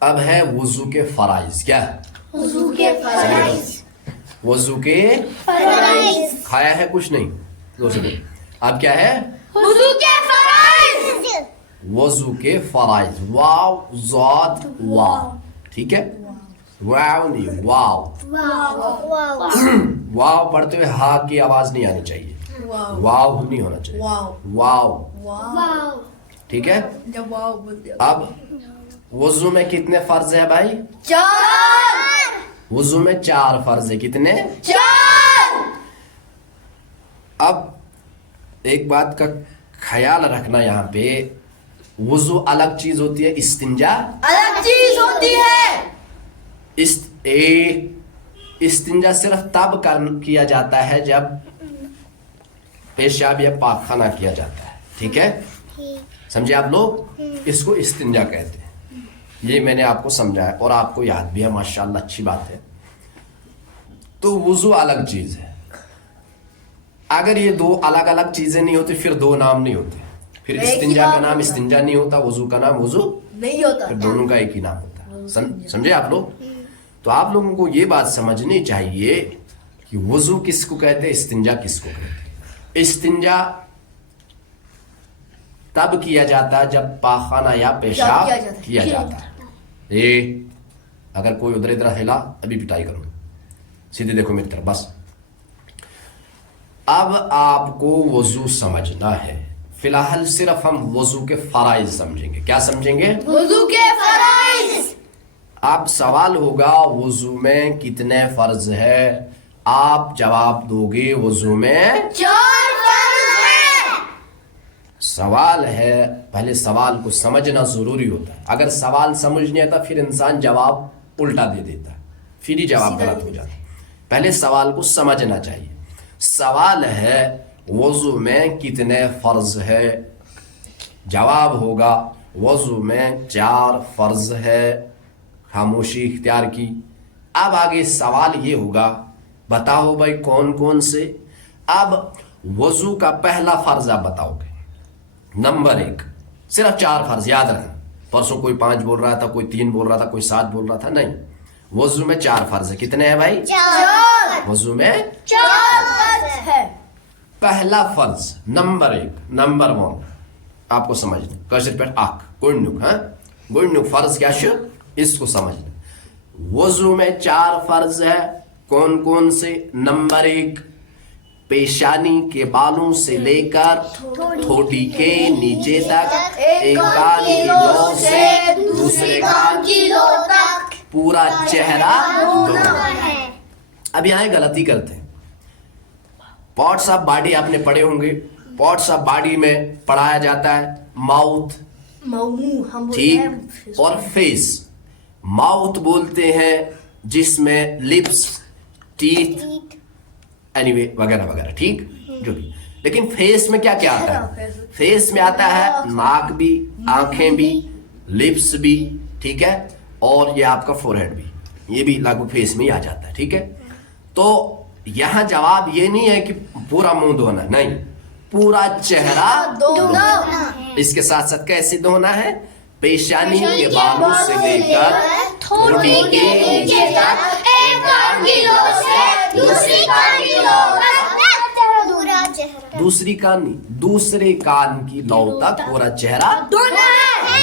اب ہے وضو کے فرائض. کیا وضو کے فرائض. وضو کے فرائض. کھایا ہے کچھ نہیں دوسرے. اب کیا ہے وضو کے فرائض. وضو کے فرائض. واو ذات واو. ٹھیک ہے واو نہیں واو. واو پڑھتے ہوئے ہا کی آواز نہیں آنی چاہیے. واو نہیں ہونا چاہیے. واو. ٹھیک ہے. جب واو بول دیا. اب وضو میں کتنے فرض ہیں بھائی؟ 4. وضو میں 4 فرض ہیں. کتنے؟ 4. اب ایک بات کا خیال رکھنا یہاں پہ وضو الگ چیز ہوتی ہے, استنجا الگ چیز ہوتی ہے. استنجا صرف تب کیا جاتا ہے جب پیشاب یا پاخانہ کیا جاتا ہے. ٹھیک ہے سمجھے آپ لوگ؟ اس کو استنجا کہتے ہیں. یہ میں نے آپ کو سمجھایا اور آپ کو یاد بھی ہے ماشاءاللہ, اچھی بات ہے. تو وضو الگ چیز ہے. اگر یہ 2 الگ الگ چیزیں نہیں ہوتی پھر 2 نام نہیں ہوتے. پھر استنجا کا نام استنجا نہیں ہوتا, وضو کا نام وضو نہیں ہوتا. پھر دونوں کا ایک ہی نام ہوتا. سمجھے آپ لوگ؟ تو آپ لوگوں کو یہ بات سمجھنی چاہیے کہ وضو کس کو کہتے ہیں, استنجا کس کو کہتے ہیں. استنجا تب کیا جاتا ہے جب پاخانہ یا پیشاب کیا جاتا ہے. اگر کوئی ادھر ادھر ہلا ابھی پٹائی کروں. سیدھے دیکھو میری طرف بس. اب آپ کو وضو سمجھنا ہے. فی الحال صرف ہم وضو کے فرائض سمجھیں گے. کیا سمجھیں گے؟ وضو کے فرائض. اب سوال ہوگا وضو میں کتنے فرض ہے؟ آپ جواب دو گے وضو میں 4 فرض ہے. سوال ہے. پہلے سوال کو سمجھنا ضروری ہوتا ہے. اگر سوال سمجھ نہیں آتا پھر انسان جواب الٹا دے دیتا ہے, پھر ہی جواب غلط ہو جاتا ہے. پہلے سوال کو سمجھنا چاہیے. سوال ہے وضو میں کتنے فرض ہے؟ جواب ہوگا وضو میں 4 فرض ہے. خاموشی اختیار کی. اب آگے سوال یہ ہوگا بتاؤ بھائی کون کون سے. اب وضو کا پہلا فرض آپ بتاؤ گے. نمبر 1 صرف 4 فرض یاد رکھنا. پرسوں کوئی 5 بول رہا تھا, کوئی 3 بول رہا تھا, کوئی 7 بول رہا تھا. نہیں, وضو میں 4 فرض ہے. کتنے ہیں بھائی؟ 4. وضو میں 4 فرض ہے. پہلا فرض نمبر 1 نمبر 1 آپ کو سمجھنا. کشر پہ اک گنڈک. ہاں گنڈک فرض کیا شو اس کو سمجھنا. وضو میں 4 فرض ہے. کون کون سے؟ نمبر 1 پیشانی کے بالوں سے لے کر ٹھوٹی کے نیچے تک, ایک کان کی لو سے دوسرے کان کی لو تک پورا چہرہ دھونا. اب یہاں غلطی کرتے ہیں. پارٹس آف باڈی آپ نے پڑھے ہوں گے. پارٹس آف باڈی میں پڑھایا جاتا ہے ماؤتھ, ٹھیک, اور فیس. ماؤتھ بولتے ہیں جس میں لپس, ٹیتھ, اینی وے وغیرہ وغیرہ, ٹھیک جو بھی. لیکن فیس میں کیا کیا آتا ہے؟ فیس میں آتا ہے ناک بھی, آنکھیں بھی, لپس بھی, ٹھیک ہے, اور یہ آپ کا فور ہیڈ بھی. یہ بھی لگ بھگ فیس میں ہی آ جاتا ہے. ٹھیک ہے, تو یہاں جواب یہ نہیں ہے کہ پورا منہ دھونا, نہیں, پورا چہرہ دھونا. اس کے ساتھ ساتھ کیسے دھونا ہے؟ پیشانی کے بالوں سے لے کر ٹھوٹی کے نیچے تک, ایک کان کی لو سے دوسری کان کی لو تک, دوسری کان نہیں, دوسرے کان کی لو تک پورا چہرہ دھونا ہے.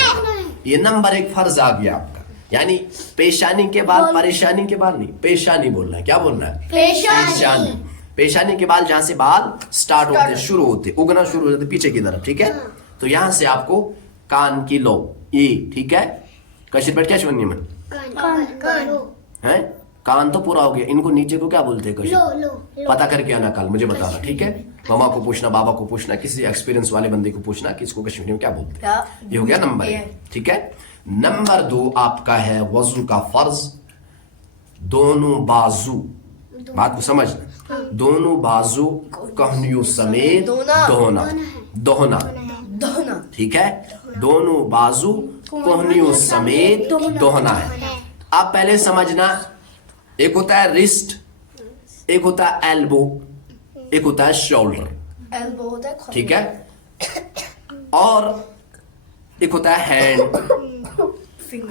یہ نمبر 1 فرض آ گیا آپ کا. یعنی پیشانی کے بال, پریشانی کے بال نہیں, پیشانی بولنا ہے. کیا بولنا ہے؟ پیشانی. پیشانی کے بال جہاں سے بال سٹارٹ ہوتے شروع ہوتے اگنا شروع ہو جاتے پیچھے کی طرف. ٹھیک ہے, تو یہاں سے آپ کو کان کی لو یہ, ٹھیک ہے. کشر پیٹ کیا چھوڑنی ہے؟ کان تو پورا ہو گیا. ان کو نیچے کو کیا بولتے ہیں کشر؟ پتا کر کے آنا کل مجھے بتانا. ٹھیک ہے, ماما کو پوچھنا, بابا کو پوچھنا, کسی ایکسپیرینس والے بندے کو پوچھنا کہ اس کو کشمیری میں کیا بولتے ہیں. یہ ہو گیا نمبر 1. ٹھیک ہے. نمبر 2 آپ کا ہے وضو کا فرض دونوں بازو. بات کو سمجھنا, دونوں بازو کہنیوں سمیت دھونا. دھونا, ٹھیک ہے, دونوں بازو کہنیوں سمیت دھونا ہے. آپ پہلے سمجھنا, ایک ہوتا ہے رسٹ, ایک ہوتا ہے ایلبو, ایک ہوتا ہے شولڈر, ٹھیک ہے, اور ایک ہوتا ہے ہینڈ,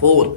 4,